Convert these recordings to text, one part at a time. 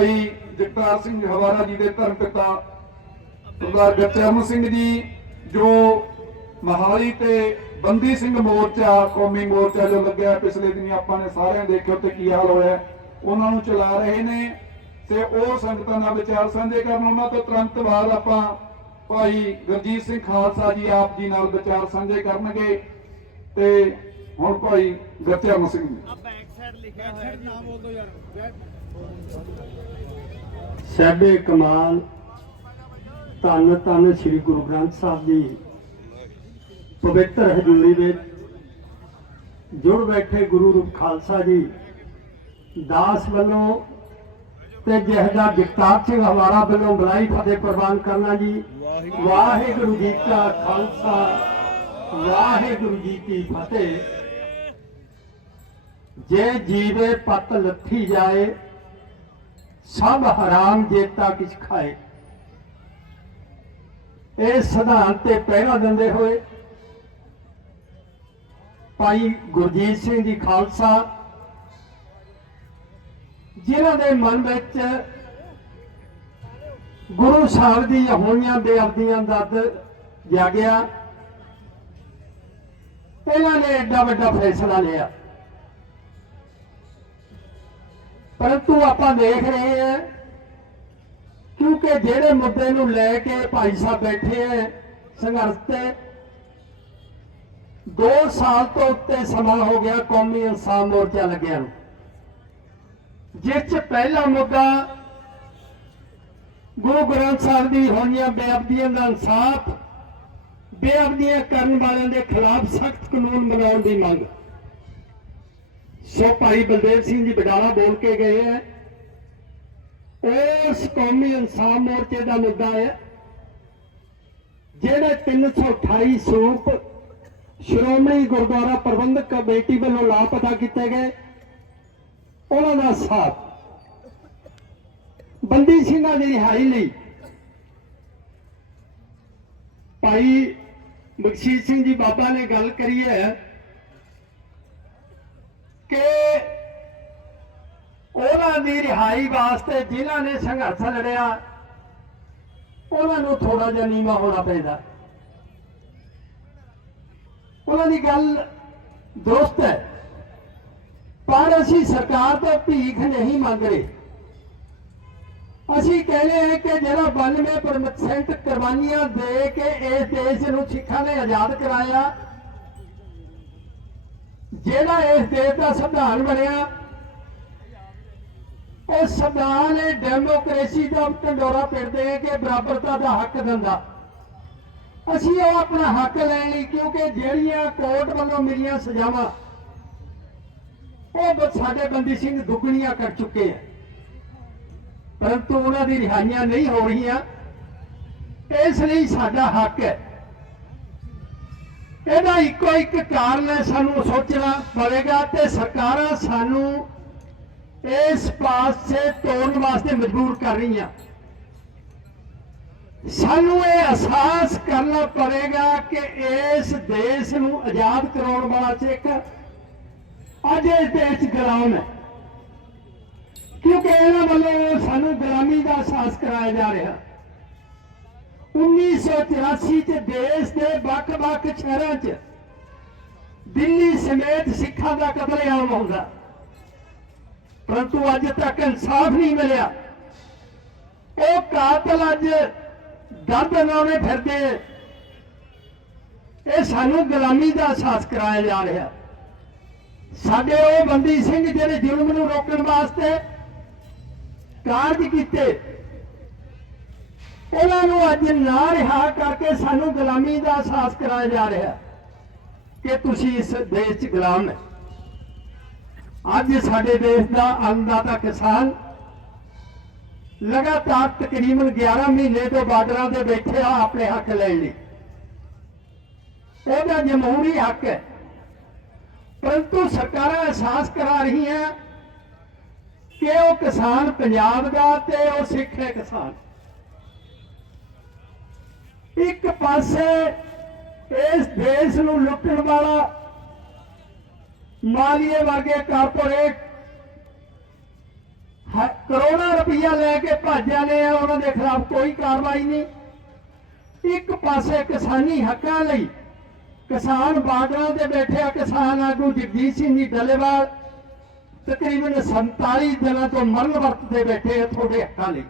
ਭਾਈ ਜਗਤਾਰ ਸਿੰਘ ਹਵਾਰਾ ਜੀ ਦੇ ਧਰਮ ਪਿਤਾ, ਸਰਦਾਰ ਗੁਰਚਰਨ ਸਿੰਘ ਜੀ, ਜੋ ਮਹਾਲੀ ਤੇ ਬੰਦੀ ਸਿੰਘ ਮੋਰਚਾ, ਕੌਮੀ ਮੋਰਚਾ ਜੋ ਲੱਗਿਆ ਪਿਛਲੇ ਦਿਨੀ ਆਪਾਂ ਨੇ ਸਾਰਿਆਂ ਦੇਖਿਆ ਤੇ ਕੀ ਹਾਲ ਹੋਇਆ, ਉਹਨਾਂ ਨੂੰ ਚਲਾ ਰਹੇ ਨੇ ਤੇ ਉਹ ਸੰਗਤਾਂ ਨਾਲ ਵਿਚਾਰ ਸਾਂਝੇ ਕਰਨ ਉਹਨਾਂ ਤੋਂ ਤੁਰੰਤ ਬਾਅਦ ਆਪਾਂ ਭਾਈ ਗੁਰਜੀਤ ਸਿੰਘ ਖਾਲਸਾ ਜੀ ਆਪ ਜੀ ਨਾਲ ਵਿਚਾਰ ਸਾਂਝੇ ਕਰਨਗੇ ਤੇ ਹੁਣ ਭਾਈ ਗੁਰਚਰਨ ਸਿੰਘ ਜੀ। ਬੈਕ ਸਾਈਡ ਲਿਖਿਆ ਹੋਇਆ ਜੀ। ਨਾਮ ਬੋਲ ਦੋ ਯਾਰ। ਸਹਿਬੇ ਕਮਾਲ ਧੰਨ ਧੰਨ ਸ੍ਰੀ ਗੁਰੂ ਗ੍ਰੰਥ ਸਾਹਿਬ ਦੀ ਪਵਿੱਤਰ ਹਜ਼ੂਰੀ ਵਿੱਚ ਜੁੜ ਬੈਠੇ ਗੁਰੂ ਰੂਪ ਖਾਲਸਾ ਜੀ। ਦਾਸ ਵੱਲੋਂ ਤੇ ਜਿਹਦਾ ਜਗਤਾਰ ਸਿੰਘ ਹਵਾਰਾ ਵੱਲੋਂ ਬੁਲਾਈ ਫਤਿਹ ਪ੍ਰਵਾਨ ਕਰਨਾ ਜੀ। ਵਾਹਿਗੁਰੂ ਜੀ ਕਾ ਖਾਲਸਾ ਵਾਹਿਗੁਰੂ ਜੀ ਕੀ ਫਤਿਹ। ਜੇ ਜੀਵੇ ਪਤ ਲੱਥੀ ਜਾਏ, ਸਭ ਹਰਾਮ ਜੇਤਾ ਕਿਛ ਖਾਏ। ਇਹ ਸਿਧਾਂਤ ਤੇ ਪਹਿਰਾ ਦਿੰਦੇ ਹੋਏ ਭਾਈ ਗੁਰਜੀਤ ਸਿੰਘ ਜੀ ਖਾਲਸਾ, ਜਿਨ੍ਹਾਂ ਦੇ ਮਨ ਵਿੱਚ ਗੁਰੂ ਸਾਹਿਬ ਦੀ ਹੋਈਆਂ ਬੇਅਦਬੀਆਂ ਦਾ ਦਰਦ ਜਾਗਿਆ, ਇਹਨਾਂ ਨੇ ਐਡਾ ਵੱਡਾ ਫੈਸਲਾ ਲਿਆ। ਪਰੰਤੂ ਆਪਾਂ ਦੇਖ ਰਹੇ ਹਾਂ ਕਿਉਂਕਿ ਜਿਹੜੇ ਮੁੱਦੇ ਨੂੰ ਲੈ ਕੇ ਭਾਈ ਸਾਹਿਬ ਬੈਠੇ ਹੈ ਸੰਘਰਸ਼ ਤੇ 2 ਸਾਲ ਤੋਂ ਉੱਤੇ ਸਮਾਂ ਹੋ ਗਿਆ ਕੌਮੀ ਇਨਸਾਨ ਮੋਰਚਾ ਲੱਗਿਆ ਨੂੰ। ਜਿਸ ਚ ਪਹਿਲਾ ਮੁੱਦਾ ਗੁਰੂ ਗ੍ਰੰਥ ਸਾਹਿਬ ਦੀ ਹੋਈਆਂ ਬੇਅਬਦੀਆਂ ਦਾ ਇਨਸਾਫ ਬੇਅਬਦੀਆਂ ਕਰਨ ਵਾਲਿਆਂ ਦੇ ਖਿਲਾਫ ਸਖਤ ਕਾਨੂੰਨ ਬਣਾਉਣ ਦੀ ਮੰਗ। ਸੋ ਭਾਈ ਬਲਦੇਵ ਸਿੰਘ ਜੀ ਬਟਾਲਾ ਬੋਲ ਕੇ ਗਏ ਹੈ ਉਸ ਕੌਮੀ ਇਨਸਾਫ ਮੋਰਚੇ ਦਾ ਮੁੱਦਾ ਹੈ, ਜਿਹੜੇ 328 ਸਰੂਪ ਸ਼੍ਰੋਮਣੀ ਗੁਰਦੁਆਰਾ ਪ੍ਰਬੰਧਕ ਕਮੇਟੀ ਵੱਲੋਂ ਲਾਪਤਾ ਕੀਤੇ ਗਏ, ਉਹਨਾਂ ਦਾ ਸਾਥ। ਬੰਦੀ ਸਿੰਘਾਂ ਦੀ ਰਿਹਾਈ ਲਈ ਭਾਈ ਬਖਸ਼ੀਸ਼ ਸਿੰਘ ਜੀ ਬਾਬਾ ਨੇ ਗੱਲ ਕਰੀ ਹੈ ਉਹਨਾਂ ਦੀ ਰਿਹਾਈ ਵਾਸਤੇ ਜਿਨ੍ਹਾਂ ਨੇ ਸੰਘਰਸ਼ ਲੜਿਆ, ਉਹਨਾਂ ਨੂੰ ਥੋੜਾ ਜਿਹਾ ਨੀਵਾ ਹੋਣਾ ਪੈਂਦਾ। ਉਹਨਾਂ ਦੀ ਗੱਲ ਦੁਰਸਤ ਹੈ, ਪਰ ਅਸੀਂ ਸਰਕਾਰ ਤੋਂ ਭੀਖ ਨਹੀਂ ਮੰਗ ਰਹੇ। ਅਸੀਂ ਕਹਿੰਦੇ ਹਾਂ ਕਿ ਜਿਹੜਾ 92% ਕੁਰਬਾਨੀਆਂ ਦੇ ਕੇ ਇਸ ਦੇਸ਼ ਨੂੰ ਸਿੱਖਾਂ ਨੇ ਆਜ਼ਾਦ ਕਰਾਇਆ, ਜਿਹੜਾ ਇਸ ਦੇਸ਼ ਦਾ ਸੰਵਿਧਾਨ ਬਣਿਆ ਉਹ ਸੰਵਿਧਾਨ ਇਹ ਡੈਮੋਕ੍ਰੇਸੀ ਦਾ ਢੰਡੋਰਾ ਪਿੜਦੇ ਕਿ ਬਰਾਬਰਤਾ ਦਾ ਹੱਕ ਦਿੰਦਾ। ਅਸੀਂ ਉਹ ਆਪਣਾ ਹੱਕ ਲੈਣ ਲਈ ਕਿਉਂਕਿ ਜਿਹੜੀਆਂ ਕੋਰਟ ਵੱਲੋਂ ਮਿਲੀਆਂ ਸਜ਼ਾਵਾਂ, ਉਹ ਸਾਡੇ ਬੰਦੀ ਸਿੰਘ ਦੁੱਗਣੀਆਂ ਕਰ ਚੁੱਕੇ ਆ। ਪਰੰਤੂ ਉਹਨਾਂ ਦੀ ਰਿਹਾਈਆਂ ਨਹੀਂ ਹੋ ਰਹੀਆਂ। ਇਸ ਲਈ ਸਾਡਾ ਹੱਕ ਹੈ। ਇਹਦਾ ਇੱਕੋ ਇੱਕ ਕਾਰਨ ਹੈ, ਸਾਨੂੰ ਸੋਚਣਾ ਪਵੇਗਾ ਤੇ ਸਰਕਾਰਾਂ ਸਾਨੂੰ ਇਸ ਪਾਸੇ ਤੋੜਨ ਵਾਸਤੇ ਮਜਬੂਰ ਕਰ ਰਹੀਆਂ ਸਾਨੂੰ ਇਹ ਅਹਿਸਾਸ ਕਰਨਾ ਪਵੇਗਾ ਕਿ ਇਸ ਦੇਸ਼ ਨੂੰ ਆਜ਼ਾਦ ਕਰਾਉਣ ਵਾਲਾ ਸਿੱਖ ਅੱਜ ਇਸ ਦੇਸ਼ 'ਚ ਗੁਲਾਮ ਹੈ। ਕਿਉਂਕਿ ਇਹਨਾਂ ਵੱਲੋਂ ਸਾਨੂੰ ਗੁਲਾਮੀ ਦਾ ਅਹਿਸਾਸ ਕਰਾਇਆ ਜਾ ਰਿਹਾ। 1984 ਚ ਦੇਸ਼ ਦੇ ਵੱਖ-ਵੱਖ ਸ਼ਹਿਰਾਂ 'ਚ ਦਿੱਲੀ ਸਮੇਤ ਸਿੱਖਾਂ ਦਾ ਕਤਲੇਆਮ ਹੁੰਦਾ। ਪਰੰਤੂ ਅੱਜ ਤੱਕ ਇਨਸਾਫ ਨਹੀਂ ਮਿਲਿਆ। ਉਹ ਕਾਤਲ ਅੱਜ ਦਰਦ ਨਾਲੇ ਫਿਰਦੇ ਇਹ ਸਾਨੂੰ ਗੁਲਾਮੀ ਦਾ ਅਹਿਸਾਸ ਕਰਾਇਆ ਜਾ ਰਿਹਾ। ਸਾਡੇ ਉਹ ਬੰਦੀ ਸਿੰਘ ਜਿਹੜੇ ਜ਼ੁਲਮ ਨੂੰ ਰੋਕਣ ਵਾਸਤੇ ਕਾਰਜ ਕੀਤੇ, ਉਹਨਾਂ ਨੂੰ ਅੱਜ ਨਾ ਰਿਹਾ ਕਰਕੇ ਸਾਨੂੰ ਗੁਲਾਮੀ ਦਾ ਅਹਿਸਾਸ ਕਰਾਇਆ ਜਾ ਰਿਹਾ ਕਿ ਤੁਸੀਂ ਇਸ ਦੇਸ਼ 'ਚ ਗੁਲਾਮ ਹੈ ਅੱਜ ਸਾਡੇ ਦੇਸ਼ ਦਾ ਅੰਨਦਾਤਾ ਕਿਸਾਨ ਲਗਾਤਾਰ ਤਕਰੀਬਨ 11 ਮਹੀਨੇ ਤੋਂ ਬਾਰਡਰਾਂ ਤੇ ਬੈਠੇ ਆ ਆਪਣੇ ਹੱਕ ਲੈਣ ਲਈ। ਉਹਦਾ ਜਮਹੂਰੀ ਹੱਕ ਹੈ। ਪਰੰਤੂ ਸਰਕਾਰਾਂ ਅਹਿਸਾਸ ਕਰਾ ਰਹੀਆਂ ਕਿ ਉਹ ਕਿਸਾਨ ਪੰਜਾਬ ਦਾ ਤੇ ਉਹ ਸਿੱਖ ਹੈ ਕਿਸਾਨ। ਇੱਕ ਪਾਸੇ ਇਸ ਦੇਸ਼ ਨੂੰ ਲੁੱਟਣ ਵਾਲਾ ਮਾਲੀਏ ਵਰਗੇ ਕਾਰਪੋਰੇਟ। ਹ- ਕਰੋੜਾਂ ਰੁਪਈਆ ਲੈ ਕੇ ਭੱਜ ਜਾਂਦੇ ਉਹਨਾਂ ਦੇ ਖਿਲਾਫ ਕੋਈ ਕਾਰਵਾਈ ਨਹੀਂ। ਇੱਕ ਪਾਸੇ ਕਿਸਾਨੀ ਹੱਕਾਂ ਲਈ ਕਿਸਾਨ ਬਾਰਡਰਾਂ ਤੇ ਬੈਠਿਆ ਕਿਸਾਨ ਆਗੂ ਜਗਜੀਤ ਸਿੰਘ ਜੀ ਡੱਲੇਵਾਲ, ਤਕਰੀਬਨ 47 ਦਿਨਾਂ ਤੋਂ ਮਰਨ ਵਰਤ ਤੇ ਬੈਠੇ ਆ ਤੁਹਾਡੇ ਹੱਕਾਂ ਲਈ।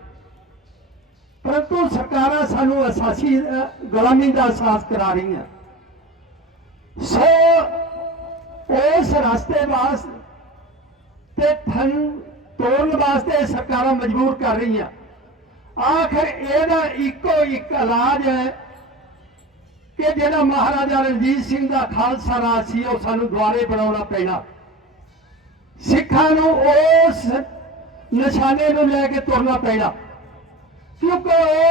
ਪਰੰਤੂ ਸਰਕਾਰਾਂ ਸਾਨੂੰ ਅਸਾਸੀ ਗੁਲਾਮੀ ਦਾ ਅਹਿਸਾਸ ਕਰਾ ਰਹੀਆਂ। ਸੋ ਉਸ ਰਸਤੇ ਵਾਸਤੇ ਤੇ ਫਨ ਤੋੜਨ ਵਾਸਤੇ ਸਰਕਾਰਾਂ ਮਜਬੂਰ ਕਰ ਰਹੀਆਂ। ਆਖਰ ਇਹਦਾ ਇੱਕੋ ਇੱਕ ਇਲਾਜ ਹੈ ਕਿ ਜਿਹੜਾ ਮਹਾਰਾਜਾ ਰਣਜੀਤ ਸਿੰਘ ਦਾ ਖਾਲਸਾ ਰਾਜ ਸੀ, ਉਹ ਸਾਨੂੰ ਦੁਆਰੇ ਬਣਾਉਣਾ ਪੈਣਾ। ਸਿੱਖਾਂ ਨੂੰ ਉਸ ਨਿਸ਼ਾਨੇ ਨੂੰ ਲੈ ਕੇ ਤੁਰਨਾ ਪੈਣਾ। ਕਿਉਂਕਿ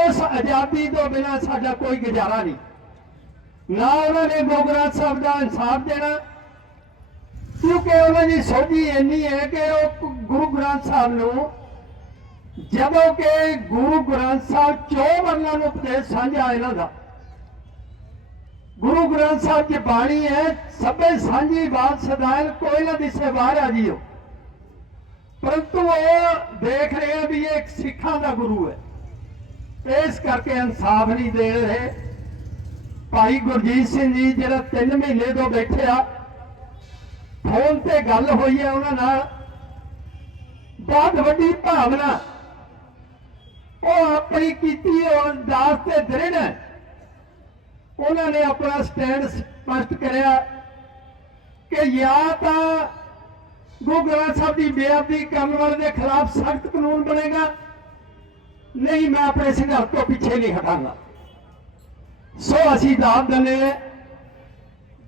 ਉਸ ਆਜ਼ਾਦੀ ਤੋਂ ਬਿਨਾ ਸਾਡਾ ਕੋਈ ਗੁਜ਼ਾਰਾ ਨਹੀਂ। ਨਾ ਉਹਨਾਂ ਨੇ ਗੁਰੂ ਗ੍ਰੰਥ ਸਾਹਿਬ ਦਾ ਇਨਸਾਫ ਦੇਣਾ ਕਿਉਂਕਿ ਉਹਨਾਂ ਦੀ ਸੋਝੀ ਇੰਨੀ ਹੈ ਕਿ ਉਹ ਗੁਰੂ ਗ੍ਰੰਥ ਸਾਹਿਬ ਨੂੰ ਜਦੋਂ ਕਿ ਗੁਰੂ ਗ੍ਰੰਥ ਸਾਹਿਬ ਚੌ ਵਰਨਾਂ ਨੂੰ ਉਪਦੇਸ਼ ਸਾਂਝਾ ਇਹਨਾਂ ਦਾ। ਗੁਰੂ ਗ੍ਰੰਥ ਸਾਹਿਬ ਦੀ ਬਾਣੀ ਹੈ, ਸਭੇ ਸਾਂਝੀ ਬਾਤ ਸਦਾਇਲ ਕੋਈ ਨਾ ਦਿਸੇ ਬਾਹਰ ਆ ਜੀਓ। ਪਰੰਤੂ ਉਹ ਦੇਖ ਰਹੇ ਆ ਵੀ ਇਹ ਇੱਕ ਸਿੱਖਾਂ ਦਾ ਗੁਰੂ ਹੈ। ਇਸ ਕਰਕੇ ਇਨਸਾਫ ਨਹੀਂ ਦੇ ਰਹੇ। ਭਾਈ ਗੁਰਜੀਤ ਸਿੰਘ ਜੀ ਜਿਹੜਾ 3 ਮਹੀਨੇ ਤੋਂ ਬੈਠੇ ਆ ਫੋਨ ਤੇ ਗੱਲ ਹੋਈ ਹੈ ਉਹਨਾਂ ਨਾਲ। ਬਹੁਤ ਵੱਡੀ ਭਾਵਨਾ। ਉਹ ਆਪਣੀ ਕੀਤੀ ਉਹ ਅਰਦਾਸ ਤੇ ਦ੍ਰਿੜ ਹੈ। ਉਹਨਾਂ ਨੇ ਆਪਣਾ ਸਟੈਂਡ ਸਪਸ਼ਟ ਕਰਿਆ ਕਿ ਜਾਂ ਤਾਂ ਗੁਰੂ ਗ੍ਰੰਥ ਸਾਹਿਬ ਦੀ ਬੇਅਦਬੀ ਕਰਨ ਵਾਲੇ ਦੇ ਖਿਲਾਫ ਸਖਤ ਕਾਨੂੰਨ ਬਣੇਗਾ। ਨਹੀਂ, ਮੈਂ ਆਪਣੇ ਸੰਘਰਸ਼ ਤੋਂ ਪਿੱਛੇ ਨਹੀਂ ਹਟਾਂਗਾ। ਸੋ ਅਸੀਂ ਦਾਅਵ ਦਿੰਦੇ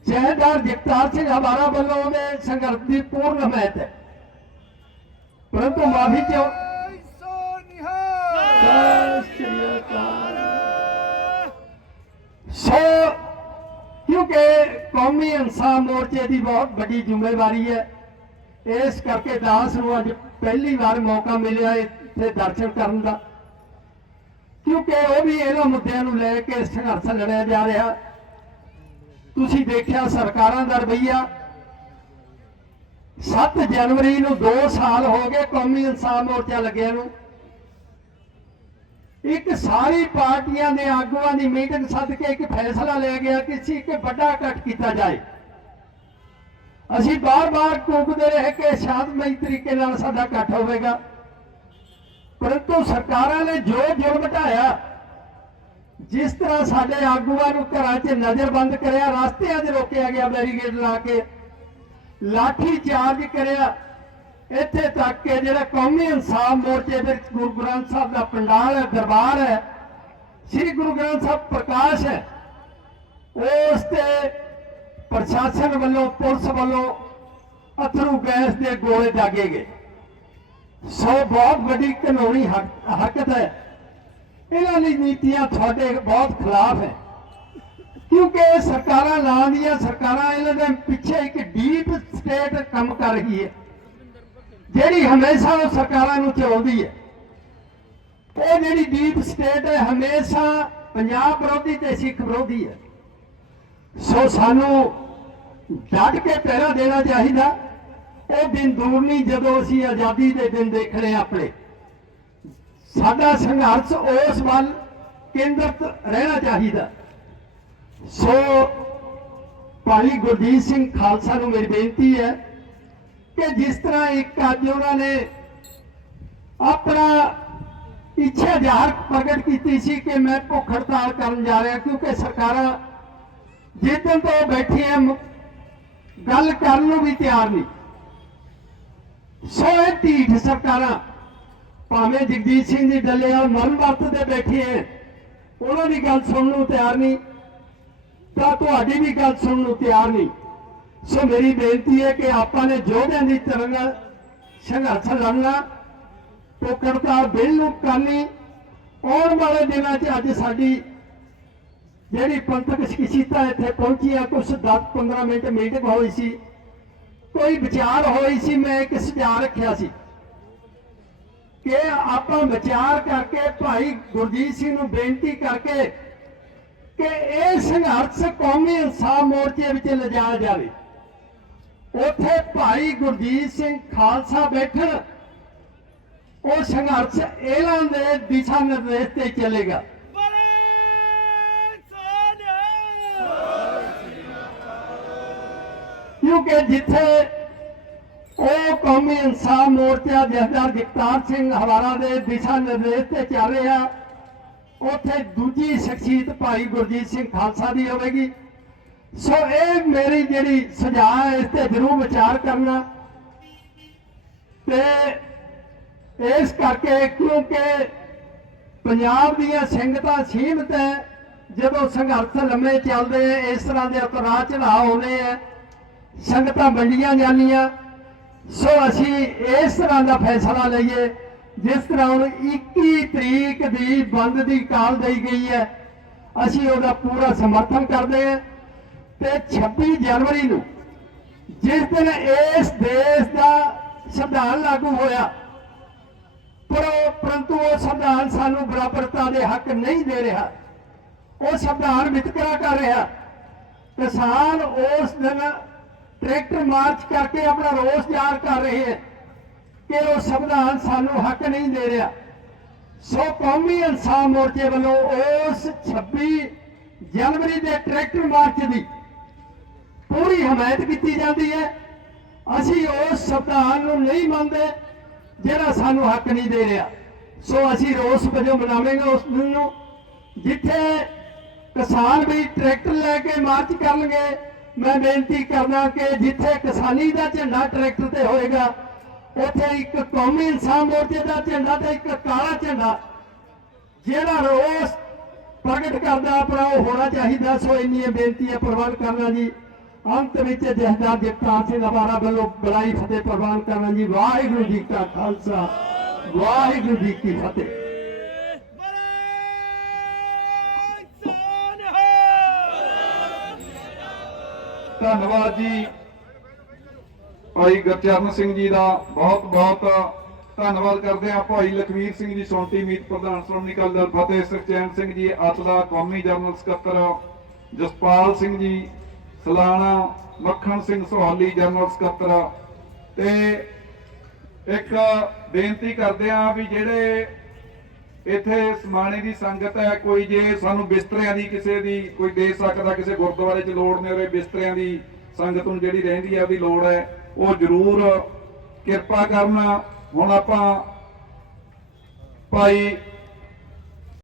ਹਾਂ ਜਹਦਾਰ ਜਗਤਾਰ ਸਿੰਘ ਹਮਾਰਾ ਵੱਲੋਂ ਦੇ ਸੰਘਰਸ਼ ਦੀ ਪੂਰਨ ਹਮਾਇਤ ਹੈ। ਪਰੰਤੂ ਮਾਫੀ ਚਾਹੋ। ਸੋ ਸੋ, ਕਿਉਂਕਿ ਕੌਮੀ ਇਨਸਾਨ ਮੋਰਚੇ ਦੀ ਬਹੁਤ ਵੱਡੀ ਜ਼ਿੰਮੇਵਾਰੀ ਹੈ, ਇਸ ਕਰਕੇ ਦਾਸ ਨੂੰ ਅੱਜ ਪਹਿਲੀ ਵਾਰ ਮੌਕਾ ਮਿਲਿਆ ਇੱਥੇ ਦਰਸ਼ਨ ਕਰਨ ਦਾ। ਕਿਉਂਕਿ ਉਹ ਵੀ ਇਹਨਾਂ ਮੁੱਦਿਆਂ ਨੂੰ ਲੈ ਕੇ ਸੰਘਰਸ਼ ਲੜਿਆ ਜਾ ਰਿਹਾ। ਤੁਸੀਂ ਦੇਖਿਆ ਸਰਕਾਰਾਂ ਦਾ ਰਵਈਆ? 7 ਜਨਵਰੀ ਨੂੰ 2 ਸਾਲ ਹੋ ਗਏ ਕੌਮੀ ਇਨਸਾਨ ਮੋਰਚਾ ਲੱਗਿਆ ਨੂੰ। ਇੱਕ ਸਾਰੀ ਪਾਰਟੀਆਂ ਦੇ ਆਗੂਆਂ ਦੀ ਮੀਟਿੰਗ ਸੱਦ ਕੇ ਇੱਕ ਫੈਸਲਾ ਲਿਆ ਗਿਆ ਕਿ ਸੀ ਇੱਕ ਵੱਡਾ ਇਕੱਠ ਕੀਤਾ ਜਾਏ। ਅਸੀਂ ਬਾਰ-ਬਾਰ ਕੂਕਦੇ ਰਹੇ ਕਿ ਸ਼ਾਂਤਮਈ ਤਰੀਕੇ ਨਾਲ ਸਾਡਾ ਇਕੱਠ ਹੋਵੇਗਾ। ਪਰੰਤੂ ਸਰਕਾਰਾਂ ਨੇ ਜੋ ਜ਼ੁਲਮ ਢਾਇਆ ਜਿਸ ਤਰ੍ਹਾਂ ਸਾਡੇ ਆਗੂਆਂ ਨੂੰ ਘਰਾਂ 'ਚ ਨਜ਼ਰਬੰਦ ਕਰਿਆ, ਰਸਤਿਆਂ 'ਚ ਰੋਕਿਆ ਗਿਆ ਬੈਰੀਗੇਡ ਲਾ ਕੇ, ਲਾਠੀ ਚਾਰਜ ਕਰਿਆ, ਇੱਥੇ ਤੱਕ ਕਿ ਜਿਹੜਾ ਕੌਮੀ ਇਨਸਾਫ ਮੋਰਚੇ ਦੇ ਗੁਰੂ ਗ੍ਰੰਥ ਸਾਹਿਬ ਦਾ ਪੰਡਾਲ ਹੈ, ਦਰਬਾਰ ਹੈ, ਸ੍ਰੀ ਗੁਰੂ ਗ੍ਰੰਥ ਸਾਹਿਬ ਪ੍ਰਕਾਸ਼ ਹੈ, ਉਸ ਤੇ ਪ੍ਰਸ਼ਾਸਨ ਵੱਲੋਂ, ਪੁਲਿਸ ਵੱਲੋਂ ਅਥਰੂ ਗੈਸ ਦੇ ਗੋਲੇ ਦਾਗੇ ਗਏ। ਸੋ ਬਹੁਤ ਵੱਡੀ ਕਾਨੂੰਨੀ ਹਕ- ਹਰਕਤ ਹੈ। ਇਹਨਾਂ ਦੀ ਨੀਤੀਆਂ ਤੁਹਾਡੇ ਬਹੁਤ ਖਿਲਾਫ ਹੈ ਕਿਉਂਕਿ ਇਹ ਸਰਕਾਰਾਂ ਲਾਂ ਦੀਆਂ ਸਰਕਾਰਾਂ ਇਹਨਾਂ ਦੇ ਪਿੱਛੇ ਇੱਕ ਡੀਪ ਸਟੇਟ ਕੰਮ ਕਰ ਰਹੀ ਹੈ। ਜਿਹੜੀ ਹਮੇਸ਼ਾ ਉਹ ਸਰਕਾਰਾਂ ਨੂੰ ਚਲਾਉਂਦੀ ਹੈ। ਇਹ ਜਿਹੜੀ ਡੀਪ ਸਟੇਟ ਹੈ, ਹਮੇਸ਼ਾ ਪੰਜਾਬ ਵਿਰੋਧੀ ਤੇ ਸਿੱਖ ਵਿਰੋਧੀ ਹੈ। ਸੋ ਸਾਨੂੰ ਡਟ ਕੇ ਪਹਿਰਾ ਦੇਣਾ ਚਾਹੀਦਾ। ਉਹ ਦਿਨ ਦੂਰ ਨਹੀਂ ਜਦੋਂ ਅਸੀਂ ਆਜ਼ਾਦੀ ਦੇ ਦਿਨ ਦੇਖਣੇ ਆਪਣੇ। ਸਾਡਾ ਸੰਘਰਸ਼ ਉਸ ਵੱਲ ਕੇਂਦਰਿਤ ਰਹਿਣਾ ਚਾਹੀਦਾ। ਸੋ ਭਾਈ ਗੁਰਜੀਤ ਸਿੰਘ ਖਾਲਸਾ ਨੂੰ ਮੇਰੀ ਬੇਨਤੀ ਹੈ ਕਿ ਜਿਸ ਤਰ੍ਹਾਂ ਇੱਕ ਅੱਜ ਉਹਨਾਂ ਨੇ ਆਪਣਾ ਇੱਛਾ ਜ਼ਾਹਰ ਪ੍ਰਗਟ ਕੀਤੀ ਸੀ ਕਿ ਮੈਂ ਭੁੱਖ ਹੜਤਾਲ ਕਰਨ ਜਾ ਰਿਹਾ, ਕਿਉਂਕਿ ਸਰਕਾਰਾਂ ਜਿੱਦਣ ਤੋਂ ਬੈਠੀਆਂ ਮ- ਗੱਲ ਕਰਨ ਨੂੰ ਵੀ ਤਿਆਰ ਨਹੀਂ। ਸੋ ਇਹ ਢੀਠ ਸਰਕਾਰਾਂ ਭਾਵੇਂ ਜਗਦੀਸ਼ ਸਿੰਘ ਜੀ ਡੱਲੇਵਾਲ ਮਰਨ ਵਰਤ ਤੇ ਬੈਠੇ ਹੈ ਉਹਨਾਂ ਦੀ ਗੱਲ ਸੁਣਨ ਨੂੰ ਤਿਆਰ ਨਹੀਂ। ਤਾਂ ਤੁਹਾਡੀ ਵੀ ਗੱਲ ਸੁਣਨ ਨੂੰ ਤਿਆਰ ਨਹੀਂ। ਸੋ ਮੇਰੀ ਬੇਨਤੀ ਹੈ ਕਿ ਆਪਾਂ ਨੇ ਯੋਧਿਆਂ ਦੀ ਤਰ੍ਹਾਂ ਸੰਘਰਸ਼ ਲੜਨਾ ਪੋਕੜਤਾ ਬਿੱਲ ਨੂੰ ਕਰਨੀ, ਆਉਣ ਵਾਲੇ ਦਿਨਾਂ 'ਚ ਅੱਜ ਸਾਡੀ ਜਿਹੜੀ ਪੰਥਕ ਸ਼ਖਸੀਅਤਾਂ ਇੱਥੇ ਪਹੁੰਚੀਆਂ ਕੁਝ 10-15 ਮਿੰਟ ਮੀਟਿੰਗ ਹੋਈ ਸੀ, ਕੋਈ ਵਿਚਾਰ ਹੋਈ ਸੀ, ਮੈਂ ਇੱਕ ਸੁਝਾਅ ਰੱਖਿਆ ਸੀ। ਕਿ ਆਪਾਂ ਵਿਚਾਰ ਕਰਕੇ ਭਾਈ ਗੁਰਜੀਤ ਸਿੰਘ ਨੂੰ ਬੇਨਤੀ ਕਰਕੇ ਕਿ ਇਹ ਸੰਘਰਸ਼ ਕੌਮੀ ਇਨਸਾਫ ਮੋਰਚੇ ਵਿੱਚ ਲਿਜਾਇਆ ਜਾਵੇ। ਉੱਥੇ ਭਾਈ ਗੁਰਜੀਤ ਸਿੰਘ ਖਾਲਸਾ ਬੈਠਣ, ਉਹ ਸੰਘਰਸ਼ ਇਹਨਾਂ ਦੇ ਦਿਸ਼ਾ ਨਿਰਦੇਸ਼ ਤੇ ਚੱਲੇਗਾ। ਕਿਉਂਕਿ ਜਿੱਥੇ ਉਹ ਕੌਮੀ ਇਨਸਾਫ ਮੋਰਚਾ ਜਥੇਦਾਰ ਜਗਤਾਰ ਸਿੰਘ ਹਵਾਰਾ ਦੇ ਦਿਸ਼ਾ ਨਿਰਦੇਸ਼ ਤੇ ਚੱਲ ਰਿਹਾ। ਉੱਥੇ ਦੂਜੀ ਸ਼ਖਸੀਅਤ ਭਾਈ ਗੁਰਜੀਤ ਸਿੰਘ ਖਾਲਸਾ ਦੀ ਹੋਵੇਗੀ। ਸੋ ਇਹ ਮੇਰੀ ਜਿਹੜੀ ਸੁਝਾਅ ਹੈ, ਇਸ ਤੇ ਜ਼ਰੂਰ ਵਿਚਾਰ ਕਰਨਾ। ਤੇ ਇਸ ਕਰਕੇ ਕਿਉਂਕਿ ਪੰਜਾਬ ਦੀਆਂ ਸੰਗਤਾਂ ਸੀਮਤ ਹੈ, ਜਦੋਂ ਸੰਘਰਸ਼ ਲੰਮੇ ਚੱਲਦੇ ਆ ਇਸ ਤਰ੍ਹਾਂ ਦੇ ਉਤਰਾਅ ਚੜਾਅ ਆਉਂਦੇ ਆ ਸੰਗਤਾਂ ਵੰਡੀਆਂ ਜਾਂਦੀਆਂ। ਸੋ ਅਸੀਂ ਇਸ ਤਰ੍ਹਾਂ ਦਾ ਫੈਸਲਾ ਲਈਏ, ਜਿਸ ਤਰ੍ਹਾਂ ਹੁਣ 21 ਤਰੀਕ ਦੀ ਬੰਦ ਦੀ ਕਾਲ ਦਈ ਗਈ ਹੈ, ਅਸੀਂ ਉਹਦਾ ਪੂਰਾ ਸਮਰਥਨ ਕਰਦੇ ਹਾਂ ਤੇ 26 ਜਨਵਰੀ ਨੂੰ ਜਿਸ ਦਿਨ ਇਸ ਦੇਸ਼ ਦਾ ਸੰਵਿਧਾਨ ਲਾਗੂ ਹੋਇਆ, ਪਰ ਪਰੰਤੂ ਉਹ ਸੰਵਿਧਾਨ ਸਾਨੂੰ ਬਰਾਬਰਤਾ ਦੇ ਹੱਕ ਨਹੀਂ ਦੇ ਰਿਹਾ, ਉਹ ਸੰਵਿਧਾਨ ਵਿਤਕਰਾ ਕਰ ਰਿਹਾ, ਕਿਸਾਨ ਉਸ ਦਿਨ ਟਰੈਕਟਰ ਮਾਰਚ ਕਰਕੇ ਆਪਣਾ ਰੋਸ ਤਿਆਰ ਕਰ ਰਹੇ ਹੈ ਕਿ ਉਹ ਸੰਵਿਧਾਨ ਸਾਨੂੰ ਹੱਕ ਨਹੀਂ ਦੇ ਰਿਹਾ। ਸੋ ਕੌਮੀ ਇਨਸਾਫ ਮੋਰਚੇ ਵੱਲੋਂ ਉਸ 26 ਜਨਵਰੀ ਦੇ ਟਰੈਕਟਰ ਮਾਰਚ ਦੀ ਪੂਰੀ ਹਮਾਇਤ ਕੀਤੀ ਜਾਂਦੀ ਹੈ। ਅਸੀਂ ਉਸ ਸੰਵਿਧਾਨ ਨੂੰ ਨਹੀਂ ਮੰਨਦੇ ਜਿਹੜਾ ਸਾਨੂੰ ਹੱਕ ਨਹੀਂ ਦੇ ਰਿਹਾ। ਸੋ ਅਸੀਂ ਰੋਸ ਵਜੋਂ ਮਨਾਵਾਂਗੇ ਉਸ ਦਿਨ ਨੂੰ। ਜਿੱਥੇ ਕਿਸਾਨ ਵੀ ਟਰੈਕਟਰ ਲੈ ਕੇ ਮਾਰਚ ਕਰਨਗੇ ਮੈਂ ਬੇਨਤੀ ਕਰਨਾ ਕਿ ਜਿੱਥੇ ਕਿਸਾਨੀ ਦਾ ਝੰਡਾ ਟਰੈਕਟਰ ਤੇ ਹੋਏਗਾ, ਉੱਥੇ ਇੱਕ ਕੌਮੀ ਇਨਸਾਨ ਮੋਰਚੇ ਦਾ ਝੰਡਾ ਤੇ ਇੱਕ ਕਾਲਾ ਝੰਡਾ, ਜਿਹੜਾ ਰੋਸ ਪ੍ਰਗਟ ਕਰਦਾ, ਆਪਣਾ ਉਹ ਹੋਣਾ ਚਾਹੀਦਾ। ਸੋ ਇੰਨੀਆਂ ਬੇਨਤੀਆਂ ਪ੍ਰਵਾਨ ਕਰਨਾ ਜੀ। ਅੰਤ ਵਿੱਚ ਜਹਦਾਰ ਜਗਤਾਰ ਸਿੰਘ ਹਮਾਰਾ ਵੱਲੋਂ ਬਲਾਈ ਫਤਿਹ ਪ੍ਰਵਾਨ ਕਰਨਾ ਜੀ। ਵਾਹਿਗੁਰੂ ਜੀ ਕਾ ਖਾਲਸਾ, ਵਾਹਿਗੁਰੂ ਜੀ ਕੀ ਫਤਿਹ ਬੋਲੇ ਸੋਨਿਹਾਲ ਧੰਨਵਾਦ ਜੀ। ਭਾਈ ਗੁਰਚਰਨ ਸਿੰਘ ਜੀ ਦਾ ਬਹੁਤ ਬਹੁਤ ਧੰਨਵਾਦ ਕਰਦੇ ਹਾਂ। ਭਾਈ ਲਖਵੀਰ ਸਿੰਘ ਜੀ, ਸੌਂਟੀ ਮੀਤ ਪ੍ਰਧਾਨ, ਸ਼੍ਰੋਮਣੀ ਅਕਾਲੀ ਦਲ ਫਤਿਹ, ਸੁਖਚੈਨ ਸਿੰਘ ਜੀ ਅਤਲਾ ਕੌਮੀ ਜਨਰਲ ਸਕੱਤਰ, ਜਸਪਾਲ ਸਿੰਘ ਜੀ, ਸਲਾਣਾ, ਮੱਖਣ ਸਿੰਘ ਸੋਹਾਲੀ, ਜਨਰਲ ਸਕੱਤਰ। ਤੇ ਇੱਕ ਬੇਨਤੀ ਕਰਦੇ ਹਾਂ ਵੀ ਜਿਹੜੇ ਇੱਥੇ ਸਮਾਣੇ ਦੀ ਸੰਗਤ ਹੈ, ਕੋਈ ਜੇ ਸਾਨੂੰ ਬਿਸਤਰਿਆਂ ਦੀ ਕਿਸੇ ਦੀ ਕੋਈ ਦੇ ਸਕਦਾ, ਕਿਸੇ ਗੁਰਦੁਆਰੇ 'ਚ ਲੋੜ ਨੇ ਉਰੇ ਬਿਸਤਰਿਆਂ ਦੀ ਸੰਗਤ ਨੂੰ ਜਿਹੜੀ ਰਹਿੰਦੀ ਹੈ, ਉਹਦੀ ਲੋੜ ਹੈ, ਉਹ ਜ਼ਰੂਰ ਕਿਰਪਾ ਕਰਨਾ। ਹੁਣ ਆਪਾਂ ਭਾਈ